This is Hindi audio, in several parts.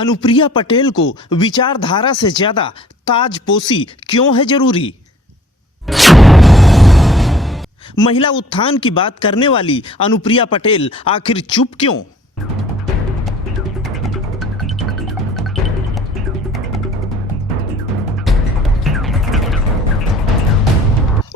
अनुप्रिया पटेल को विचारधारा से ज्यादा ताजपोशी क्यों है जरूरी? महिला उत्थान की बात करने वाली अनुप्रिया पटेल आखिर चुप क्यों?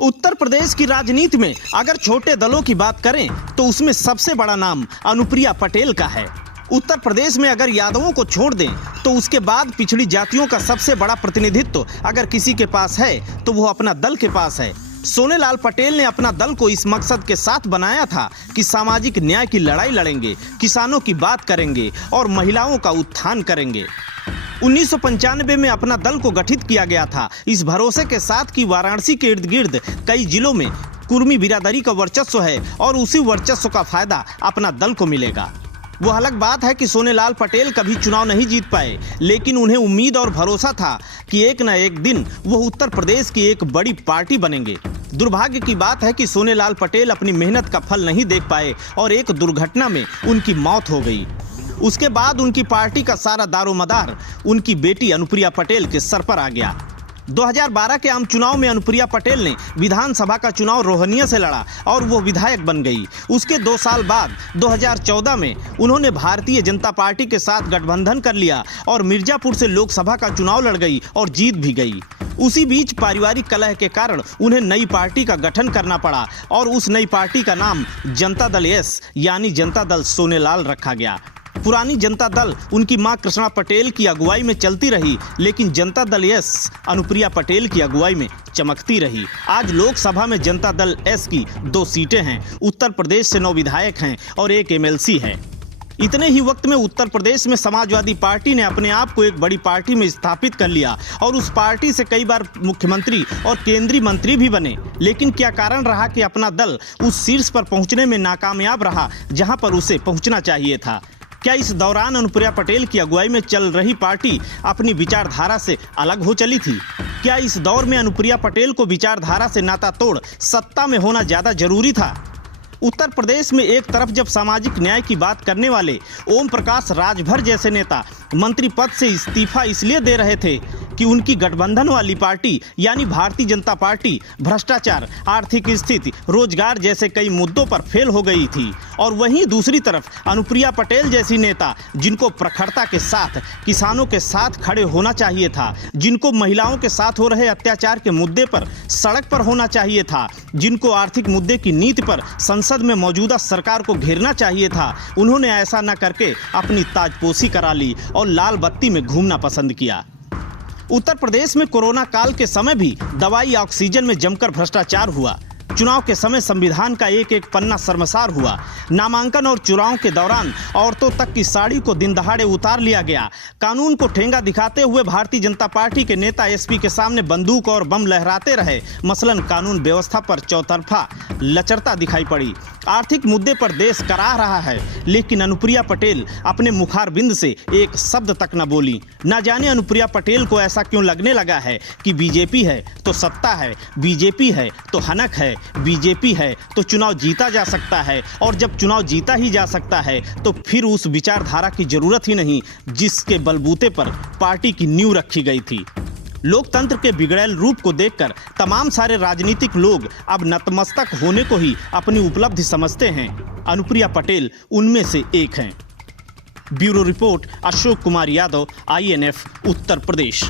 उत्तर प्रदेश की राजनीति में अगर छोटे दलों की बात करें तो उसमें सबसे बड़ा नाम अनुप्रिया पटेल का है। उत्तर प्रदेश में अगर यादवों को छोड़ दें तो उसके बाद पिछड़ी जातियों का सबसे बड़ा प्रतिनिधित्व अगर किसी के पास है तो वो अपना दल के पास है। सोनेलाल पटेल ने अपना दल को इस मकसद के साथ बनाया था कि सामाजिक न्याय की लड़ाई लड़ेंगे, किसानों की बात करेंगे और महिलाओं का उत्थान करेंगे। 1995 में अपना दल को गठित किया गया था इस भरोसे के साथ कि वाराणसी के इर्द गिर्द कई जिलों में कुर्मी बिरादरी का वर्चस्व है और उसी वर्चस्व का फायदा अपना दल को मिलेगा। वो अलग बात है कि सोनेलाल पटेल कभी चुनाव नहीं जीत पाए, लेकिन उन्हें उम्मीद और भरोसा था कि एक न एक दिन वो उत्तर प्रदेश की एक बड़ी पार्टी बनेंगे। दुर्भाग्य की बात है कि सोनेलाल पटेल अपनी मेहनत का फल नहीं देख पाए और एक दुर्घटना में उनकी मौत हो गई। उसके बाद उनकी पार्टी का सारा दारोमदार उनकी बेटी अनुप्रिया पटेल के सर पर आ गया। 2012 के आम चुनाव में अनुप्रिया पटेल ने विधानसभा का चुनाव रोहनिया से लड़ा और वो विधायक बन गई। उसके 2 साल बाद 2014 में उन्होंने भारतीय जनता पार्टी के साथ गठबंधन कर लिया और मिर्जापुर से लोकसभा का चुनाव लड़ गई और जीत भी गई। उसी बीच पारिवारिक कलह के कारण उन्हें नई पार्टी का गठन करना पड़ा और उस नई पार्टी का नाम जनता दल एस यानी जनता दल सोनेलाल रखा गया। पुरानी जनता दल उनकी मां कृष्णा पटेल की अगुवाई में चलती रही, लेकिन जनता दल एस अनुप्रिया पटेल की अगुवाई में चमकती रही। आज लोकसभा में जनता दल एस की 2 सीटें हैं, उत्तर प्रदेश से 9 विधायक हैं और 1 MLC है। इतने ही वक्त में उत्तर प्रदेश में समाजवादी पार्टी ने अपने आप को एक बड़ी पार्टी में स्थापित कर लिया और उस पार्टी से कई बार मुख्यमंत्री और केंद्रीय मंत्री भी बने। लेकिन क्या कारण रहा कि अपना दल उस शीर्ष पर पहुंचने में नाकामयाब रहा जहां पर उसे पहुंचना चाहिए था? क्या इस दौरान अनुप्रिया पटेल की अगुवाई में चल रही पार्टी अपनी विचारधारा से अलग हो चली थी? क्या इस दौर में अनुप्रिया पटेल को विचारधारा से नाता तोड़ सत्ता में होना ज़्यादा जरूरी था? उत्तर प्रदेश में एक तरफ जब सामाजिक न्याय की बात करने वाले ओम प्रकाश राजभर जैसे नेता मंत्री पद से इस्तीफा इसलिए दे रहे थे कि उनकी गठबंधन वाली पार्टी यानी भारतीय जनता पार्टी भ्रष्टाचार, आर्थिक स्थिति, रोजगार जैसे कई मुद्दों पर फेल हो गई थी, और वहीं दूसरी तरफ अनुप्रिया पटेल जैसी नेता जिनको प्रखरता के साथ किसानों के साथ खड़े होना चाहिए था, जिनको महिलाओं के साथ हो रहे अत्याचार के मुद्दे पर सड़क पर होना चाहिए था, जिनको आर्थिक मुद्दे की नीति पर संसद में मौजूदा सरकार को घेरना चाहिए था, उन्होंने ऐसा न करके अपनी ताजपोशी करा ली और लाल बत्ती में घूमना पसंद किया। उत्तर प्रदेश में कोरोना काल के समय भी दवाई ऑक्सीजन में जमकर भ्रष्टाचार हुआ। चुनाव के समय संविधान का एक एक पन्ना शर्मसार हुआ। नामांकन और चुनाव के दौरान औरतों तक की साड़ी को दिन दहाड़े उतार लिया गया। कानून को ठेंगा दिखाते हुए भारतीय जनता पार्टी के नेता एसपी के सामने बंदूक और बम लहराते रहे। मसलन कानून व्यवस्था पर चौतरफा लचरता दिखाई पड़ी। आर्थिक मुद्दे पर देश कराह रहा है, लेकिन अनुप्रिया पटेल अपने मुखारबिंद से एक शब्द तक न बोली। न जाने अनुप्रिया पटेल को ऐसा क्यों लगने लगा है कि बीजेपी है तो सत्ता है, बीजेपी है तो हनक है, बीजेपी है तो चुनाव जीता जा सकता है, और जब चुनाव जीता ही जा सकता है तो फिर उस विचारधारा की जरूरत ही नहीं जिसके बलबूते पर पार्टी की नींव रखी गई थी। लोकतंत्र के बिगड़ैल रूप को देखकर तमाम सारे राजनीतिक लोग अब नतमस्तक होने को ही अपनी उपलब्धि समझते हैं। अनुप्रिया पटेल उनमें से एक हैं। Bureau report Ashok Kumar Yadav, INF Uttar Pradesh.